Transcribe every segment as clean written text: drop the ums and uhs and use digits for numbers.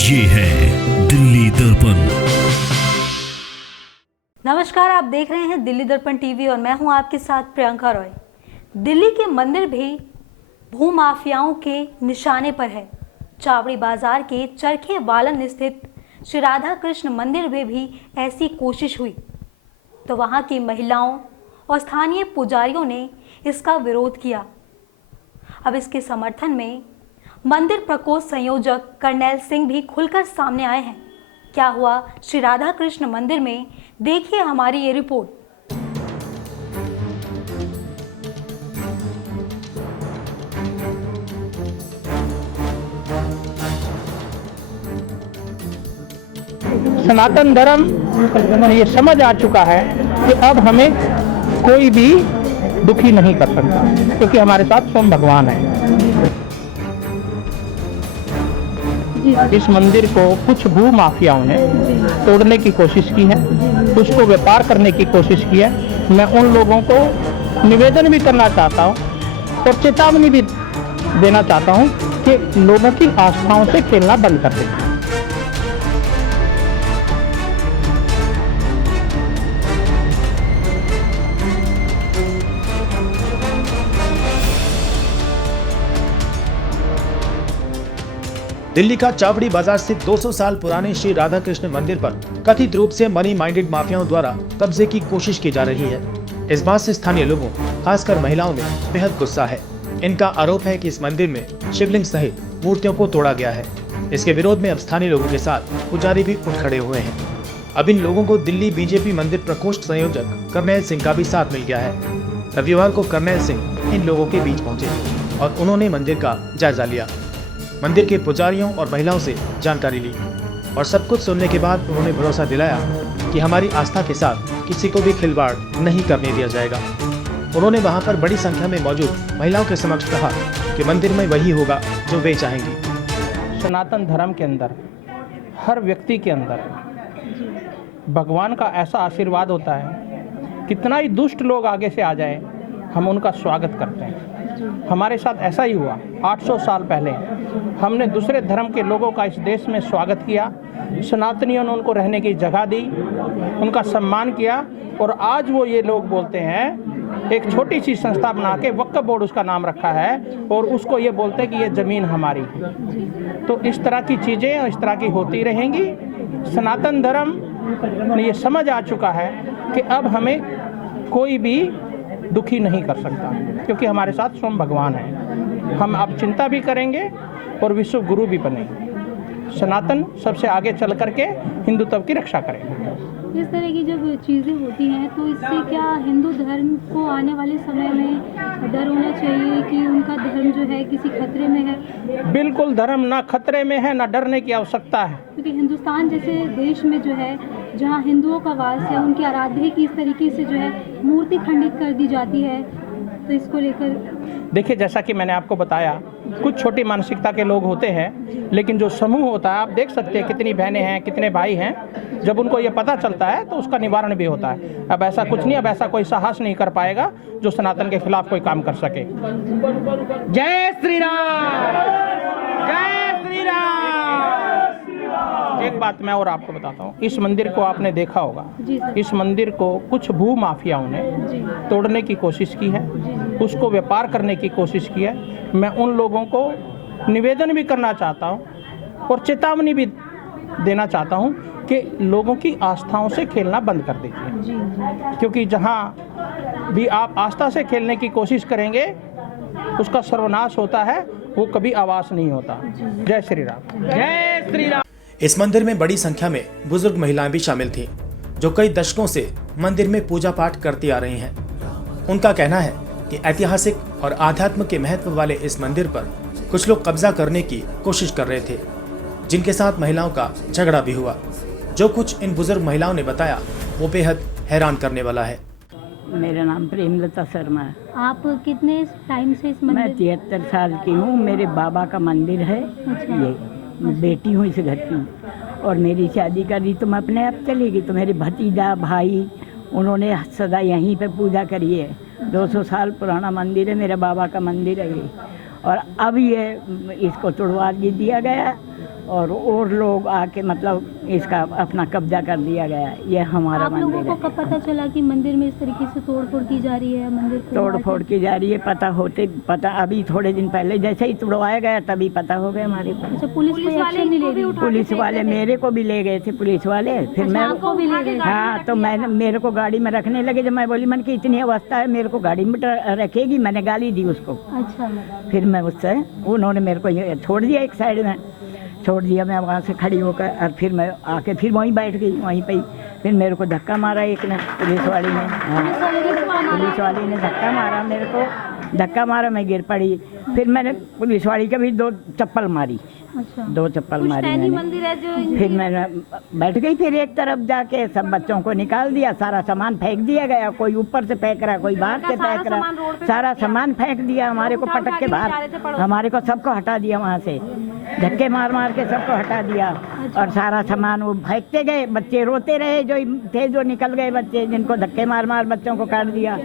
ये है दिल्ली दर्पण। नमस्कार, आप देख रहे हैं दिल्ली दर्पण टीवी और मैं हूं आपके साथ प्रियंका रॉय। दिल्ली के मंदिर भी भूमाफियाओं के निशाने पर है। चावड़ी बाजार के चरखे वालन स्थित श्री राधा कृष्ण मंदिर में भी ऐसी कोशिश हुई तो वहां की महिलाओं और स्थानीय पुजारियों ने इसका विरोध किया। अब इसके समर्थन में मंदिर प्रकोष्ठ संयोजक कर्नैल सिंह भी खुलकर सामने आए हैं। क्या हुआ श्री राधा कृष्ण मंदिर में, देखिए हमारी ये रिपोर्ट। सनातन धर्म ये समझ आ चुका है कि अब हमें कोई भी दुखी नहीं कर सकता, क्योंकि हमारे साथ स्वयं भगवान है। इस मंदिर को कुछ भू माफियाओं ने तोड़ने की कोशिश की है, उसको व्यापार करने की कोशिश की है। मैं उन लोगों को निवेदन भी करना चाहता हूँ और चेतावनी भी देना चाहता हूँ कि लोगों की आस्थाओं से खेलना बंद कर दें। दिल्ली का चावड़ी बाजार स्थित 200 साल पुराने श्री राधा कृष्ण मंदिर पर कथित रूप से मनी माइंडेड माफियाओं द्वारा कब्जे की कोशिश की जा रही है। इस बात से स्थानीय लोगों, खासकर महिलाओं में बेहद गुस्सा है। इनका आरोप है कि इस मंदिर में शिवलिंग सहित मूर्तियों को तोड़ा गया है। इसके विरोध में अब स्थानीय लोगों के साथ पुजारी भी उठ खड़े हुए हैं। अब इन लोगों को दिल्ली बीजेपी मंदिर प्रकोष्ठ संयोजक कर्नैल सिंह का भी साथ मिल गया है। रविवार को कर्नैल सिंह इन लोगों के बीच पहुंचे और उन्होंने मंदिर का जायजा लिया। मंदिर के पुजारियों और महिलाओं से जानकारी ली और सब कुछ सुनने के बाद उन्होंने भरोसा दिलाया कि हमारी आस्था के साथ किसी को भी खिलवाड़ नहीं करने दिया जाएगा। उन्होंने वहां पर बड़ी संख्या में मौजूद महिलाओं के समक्ष कहा कि मंदिर में वही होगा जो वे चाहेंगी। सनातन धर्म के अंदर हर व्यक्ति के अंदर भगवान का ऐसा आशीर्वाद होता है, कितना ही दुष्ट लोग आगे से आ जाए हम उनका स्वागत करते हैं। हमारे साथ ऐसा ही हुआ। 800 साल पहले हमने दूसरे धर्म के लोगों का इस देश में स्वागत किया, सनातनियों ने उनको रहने की जगह दी, उनका सम्मान किया और आज वो ये लोग बोलते हैं, एक छोटी सी संस्था बना के वक्फ बोर्ड उसका नाम रखा है और उसको ये बोलते हैं कि ये ज़मीन हमारी है। तो इस तरह की चीज़ें इस तरह की होती रहेंगी। सनातन धर्म ने ये समझ आ चुका है कि अब हमें कोई भी दुखी नहीं कर सकता, क्योंकि हमारे साथ स्वयं भगवान है। हम अब चिंता भी करेंगे और विश्व गुरु भी बनेंगे। सनातन सबसे आगे चल करके हिंदुत्व की रक्षा करेंगे। इस तरह की जब चीज़ें होती हैं तो इससे क्या हिंदू धर्म को आने वाले समय में डर होना चाहिए कि उनका धर्म जो है किसी खतरे में है? बिल्कुल, धर्म ना खतरे में है, ना डरने की आवश्यकता है। क्योंकि हिंदुस्तान जैसे देश में जो है, जहाँ हिंदुओं का वास है, उनके आराध्य की इस तरीके से जो है मूर्ति खंडित कर दी जाती है, तो इसको लेकर देखिए, जैसा कि मैंने आपको बताया, कुछ छोटी मानसिकता के लोग होते हैं, लेकिन जो समूह होता है, आप देख सकते हैं कितनी बहनें हैं, कितने भाई हैं। जब उनको ये पता चलता है तो उसका निवारण भी होता है। अब ऐसा कुछ नहीं, अब ऐसा कोई साहस नहीं कर पाएगा जो सनातन के खिलाफ कोई काम कर सके। जय श्री राम, जय श्री राम। एक बात मैं और आपको बताता हूँ, इस मंदिर को आपने देखा होगा, इस मंदिर को कुछ भू माफियाओं ने तोड़ने की कोशिश की है, उसको व्यापार करने की कोशिश की है। मैं उन लोगों को निवेदन भी करना चाहता हूँ और चेतावनी भी देना चाहता हूँ कि लोगों की आस्थाओं से खेलना बंद कर दीजिए, क्योंकि जहाँ भी आप आस्था से खेलने की कोशिश करेंगे उसका सर्वनाश होता है, वो कभी आवास नहीं होता। जय श्री राम, जय श्री राम। इस मंदिर में बड़ी संख्या में बुजुर्ग महिलाएं भी शामिल थीं, जो कई दशकों से मंदिर में पूजा पाठ करती आ रही हैं। उनका कहना है कि ऐतिहासिक और आध्यात्म के महत्व वाले इस मंदिर पर कुछ लोग कब्जा करने की कोशिश कर रहे थे, जिनके साथ महिलाओं का झगड़ा भी हुआ। जो कुछ इन बुजुर्ग महिलाओं ने बताया वो बेहद हैरान करने वाला है। मेरा नाम प्रेमलता शर्मा है। आप कितने टाइम से इस मैं मंदिर? 73 साल की हूँ। मेरे बाबा का मंदिर है। ये मैं बेटी हूँ इस घर की, और मेरी शादी का रही तो मैं अपने आप चली गई, तो मेरे भतीजा भाई उन्होंने सदा यहीं पे पूजा करी है। 200 साल पुराना मंदिर है, मेरे बाबा का मंदिर है ये। और अब ये इसको तोड़वा दिया गया और लोग आके मतलब इसका अपना कब्जा कर दिया गया। ये हमारा आप लोगों मंदिर को है। कब पता चला कि मंदिर में इस तरीके से तोड़फोड़ की जा रही है? मंदिर को तोड़ फोड़ की जा रही है, पता अभी थोड़े दिन पहले जैसे ही तोड़वाया गया तभी पता हो गया हमारे को। अच्छा, पुलिस कोई एक्शन नहीं ले रही? पुलिस वाले मेरे को भी ले गए थे, पुलिस वाले। फिर मैं आपको भी ले गए? हाँ, तो मैंने मेरे को गाड़ी में रखने लगे। जब मैं बोली मन की इतनी अवस्था है मेरे को गाड़ी में रखेगी, मैंने गाली दी उसको। अच्छा, फिर मैं उससे उन्होंने मेरे को ये छोड़ दिया, एक साइड में छोड़ दिया। मैं वहाँ से खड़ी होकर और फिर मैं आके फिर वहीं बैठ गई, वहीं पे ही। फिर मेरे को धक्का मारा एक ने, पुलिस वाली ने। हाँ, पुलिस वाली ने धक्का मारा मेरे को, धक्का मारा, मैं गिर पड़ी। फिर मैंने पुलिस वाली के भी 2 चप्पल मारी। अच्छा, 2 चप्पल मारी मैंने। मंदिर है जो फिर मैं बैठ गई। फिर एक तरफ जाके सब बच्चों को निकाल दिया, सारा सामान फेंक दिया गया। कोई ऊपर से फेंक रहा, कोई बाहर से फेंक रहा, सारा सामान फेंक दिया। हमारे को पटक के बाहर, हमारे को सबको हटा दिया वहाँ से, धक्के मार मार के सबको हटा दिया। और सारा सामान वो फेंकते गए, बच्चे रोते रहे जो थे, जो निकल गए बच्चे, जिनको धक्के मार मार बच्चों को काट दिया।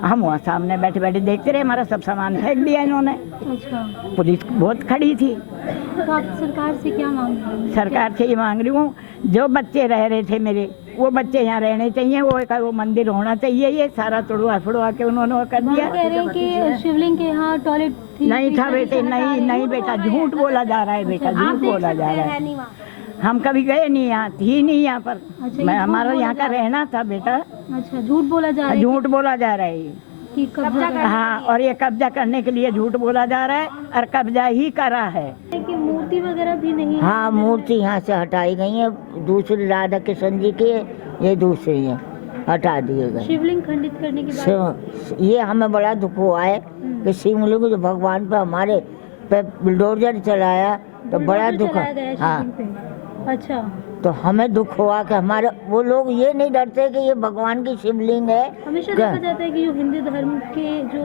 हम वहाँ सामने बैठे बैठे देखते रहे, हमारा सब सामान फेंक दिया इन्होंने। अच्छा, पुलिस बहुत खड़ी थी। तो आप सरकार से क्या मांग रहे हैं? सरकार से ये मांग रही हूँ, जो बच्चे रह रहे थे मेरे, वो बच्चे यहाँ रहने चाहिए। वो मंदिर होना चाहिए। ये सारा तोड़वा फोड़वा के उन्होंने वो कर दिया। कह रहे हैं कि शिवलिंग के यहाँ टॉयलेट नहीं था बेटे, नहीं बेटा, झूठ बोला जा रहा है बेटा, झूठ बोला जा रहा है। हम कभी गए नहीं, यहाँ थी नहीं यहाँ पर। मैं हमारा यहाँ का रहना था बेटा। अच्छा, झूठ बोला जा रहा है झूठ बोला जा रहा है कि कब्जा कर हाँ, और ये कब्जा करने के लिए झूठ बोला जा रहा है और कब्जा ही करा है। कि मूर्ति वगैरह भी नहीं है? हाँ, मूर्ति यहाँ से हटाई गई है। दूसरी राधा कृष्ण जी की है, ये दूसरी है, हटा दिए गए। शिवलिंग खंडित करने की बात, ये हमें बड़ा दुख हुआ है कि शिवलिंग जो भगवान पे हमारे पे बुलडोजर चलाया तो बड़ा दुख। चलाया गया है हाँ, शिवलिंग पे। अच्छा, तो हमें दुख हुआ कि हमारे वो लोग ये नहीं डरते कि ये भगवान की शिवलिंग है। हमेशा देखा जाता है कि जो हिंदू धर्म के जो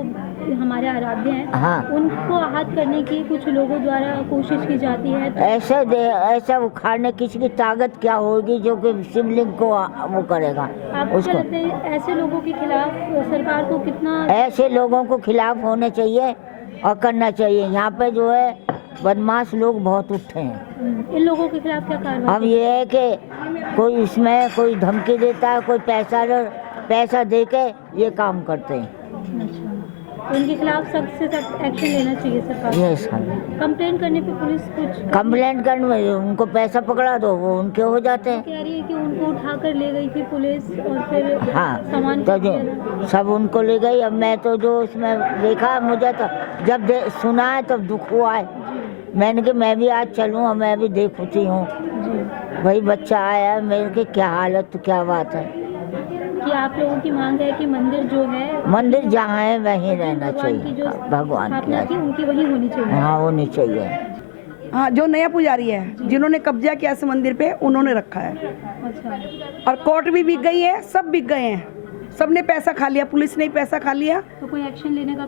हमारे आराध्य हैं, हाँ, उनको आहत करने की कुछ लोगों द्वारा कोशिश की जाती है। तो ऐसा उखाड़ने किसी की ताकत क्या होगी जो कि शिवलिंग को वो करेगा आपको क्या उसको। लगता है ऐसे लोगों के खिलाफ सरकार को कितना? ऐसे लोगों को खिलाफ होने चाहिए और करना चाहिए। यहाँ पे जो है बदमाश लोग बहुत उठे हैं। इन लोगों के खिलाफ क्या कार्रवाई? अब ये है कि कोई इसमें कोई धमकी देता है, कोई पैसा दे के ये काम करते हैं। अच्छा, तो इनके खिलाफ सख्त से सख्त एक्शन लेना चाहिए सरकार। ये सर, कंप्लेंट करने पे पुलिस कुछ कंप्लेंट करने उनको पैसा पकड़ा दो, वो उनके हो जाते हैं। कह रही है कि उनको उठाकर ले गई थी पुलिस और फिर हाँ, सामान तो जो सब उनको ले गई। अब मैं तो जो उसमें देखा, मुझे तो जब सुना है तब दुख हुआ है। मैंने कहा मैं भी आज चलूँ और मैं भी देखती हूँ। वही बच्चा आया मेरे के, क्या हालत, तो क्या बात है कि आप लोगों की मांग है कि मंदिर जो है, मंदिर जहाँ है वहीं रहना भगवान की जो चाहिए, भगवान स्थापना थी की। उनकी वही होनी चाहिए। हाँ, होनी चाहिए। हाँ, जो नया पुजारी है, जिन्होंने कब्जा किया इस मंदिर पे, उन्होंने रखा है। अच्छा, और कोर्ट भी बिक गई है, सब बिक गए हैं, सबने पैसा खा लिया, पुलिस ने पैसा खा लिया। तो कोई एक्शन लेने का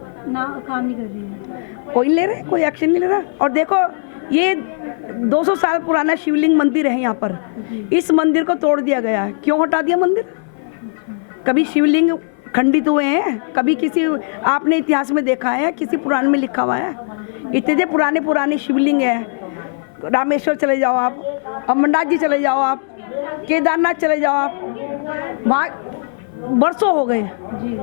काम नहीं कर रही है? कोई नहीं ले रहे, कोई एक्शन नहीं ले रहा। और देखो, ये 200 साल पुराना शिवलिंग मंदिर है यहाँ पर, इस मंदिर को तोड़ दिया गया है। क्यों हटा दिया मंदिर? कभी शिवलिंग खंडित हुए हैं? कभी किसी आपने इतिहास में देखा है? किसी पुराण में लिखा हुआ है? इतने पुराने शिवलिंग है। रामेश्वर चले जाओ आप, अमरनाथ जी चले जाओ आप, केदारनाथ चले जाओ आप, वहाँ बरसों हो गए जी,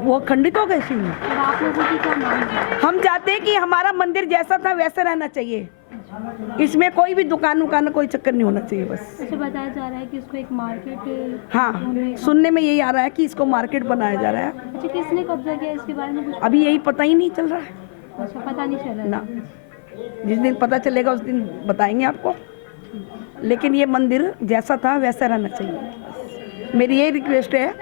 वो खंडित हो गए शिवलिंग। अब आप लोगों की क्या मांग है? हम चाहते हैं कि हमारा मंदिर जैसा था वैसा रहना चाहिए। इसमें कोई भी दुकान कोई चक्कर नहीं होना चाहिए बस। अच्छा, बताया जा रहा है कि इसको एक मार्केट, हाँ, सुनने में यही आ रहा है कि इसको मार्केट बनाया जा रहा है। अच्छा, किसने कब्जा किया इसके बारे में कुछ? अभी यही पता ही नहीं चल रहा है अच्छा, पता नहीं चला ना। जिस दिन पता चलेगा उस दिन बताएंगे आपको। लेकिन ये मंदिर जैसा था वैसा रहना चाहिए। मेरी ये रिक्वेस्ट है,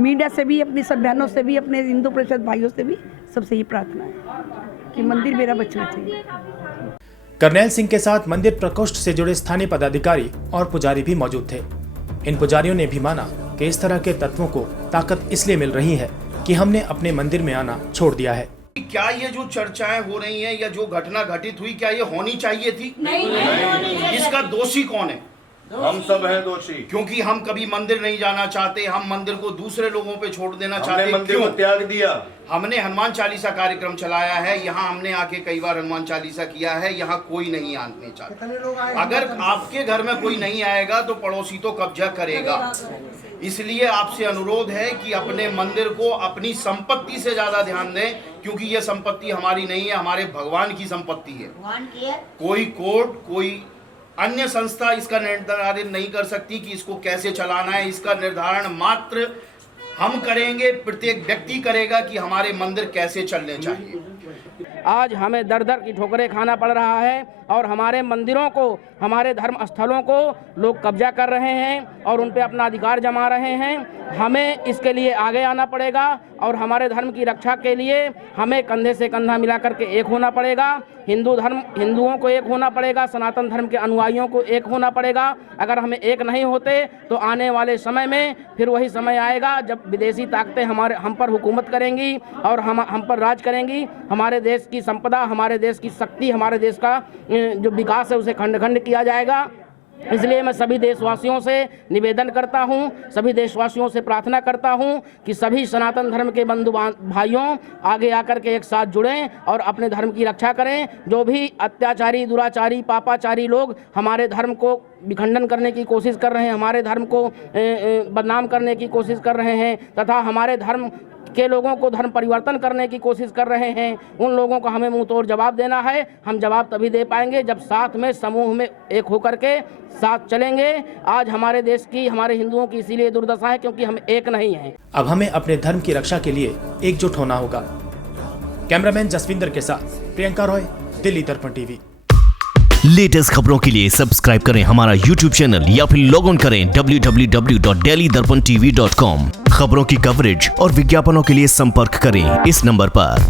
मीडिया से भी, अपनी सब बहनों से भी, अपने हिंदू परिषद भाइयों से भी, सबसे ही प्रार्थना है कि मंदिर मेरा बचना चाहिए। करनैल सिंह के साथ मंदिर प्रकोष्ठ से जुड़े स्थानीय पदाधिकारी और पुजारी भी मौजूद थे। इन पुजारियों ने भी माना कि इस तरह के तत्वों को ताकत इसलिए मिल रही है कि हमने अपने मंदिर में आना छोड़ दिया है। क्या ये जो चर्चाएं हो रही हैं या जो घटना घटित हुई, क्या ये होनी चाहिए थी? नहीं, इसका दोषी कौन है? हम सब हैं दोषी, क्योंकि हम कभी मंदिर नहीं जाना चाहते। हम मंदिर को दूसरे लोगों पे छोड़ देना चाहते। मंदिर को त्याग दिया। हमने हनुमान चालीसा कार्यक्रम चलाया है, यहाँ हमने आके कई बार हनुमान चालीसा किया है। यहाँ कोई नहीं आने चाहता। अगर आपके घर में कोई नहीं आएगा तो पड़ोसी तो कब्जा करेगा। इसलिए आपसे अनुरोध है कि अपने मंदिर को अपनी संपत्ति से ज्यादा ध्यान दें, क्योंकि ये संपत्ति हमारी नहीं है, हमारे भगवान की संपत्ति है। कोई कोर्ट, कोई अन्य संस्था इसका निर्धारण नहीं कर सकती कि इसको कैसे चलाना है। इसका निर्धारण मात्र हम करेंगे, प्रत्येक व्यक्ति करेगा कि हमारे मंदिर कैसे चलने चाहिए। आज हमें दर दर की ठोकरें खाना पड़ रहा है और हमारे मंदिरों को, हमारे धर्म स्थलों को लोग कब्जा कर रहे हैं और उन पे अपना अधिकार जमा रहे हैं। हमें इसके लिए आगे आना पड़ेगा और हमारे धर्म की रक्षा के लिए हमें कंधे से कंधा मिला करके एक होना पड़ेगा। हिंदुओं को एक होना पड़ेगा, सनातन धर्म के अनुयायियों को एक होना पड़ेगा। अगर हमें एक नहीं होते तो आने वाले समय में फिर वही समय आएगा जब विदेशी ताकतें हम पर हुकूमत करेंगी और हम पर राज करेंगी। हमारे देश की संपदा, हमारे देश की शक्ति, हमारे देश का जो विकास है उसे खंड खंड किया जाएगा। इसलिए मैं सभी देशवासियों से निवेदन करता हूं, सभी देशवासियों से प्रार्थना करता हूं कि सभी सनातन धर्म के बंधु भाइयों आगे आकर के एक साथ जुड़ें और अपने धर्म की रक्षा करें। जो भी अत्याचारी, दुराचारी, पापाचारी लोग हमारे धर्म को विखंडन करने की कोशिश कर रहे हैं, हमारे धर्म को बदनाम करने की कोशिश कर रहे हैं तथा हमारे धर्म के लोगों को धर्म परिवर्तन करने की कोशिश कर रहे हैं, उन लोगों को हमें मुंह तोड़ जवाब देना है। हम जवाब तभी दे पाएंगे जब साथ में, समूह में एक होकर के साथ चलेंगे। आज हमारे देश की, हमारे हिंदुओं की इसीलिए दुर्दशा है क्योंकि हम एक नहीं हैं। अब हमें अपने धर्म की रक्षा के लिए एकजुट होना होगा। कैमरामैन जसविंदर के साथ प्रियंका रॉय, दिल्ली दर्पण टीवी। लेटेस्ट खबरों के लिए सब्सक्राइब करें हमारा YouTube चैनल या फिर लॉग ऑन करें www.delhidarpantv.com। खबरों की कवरेज और विज्ञापनों के लिए संपर्क करें इस नंबर पर।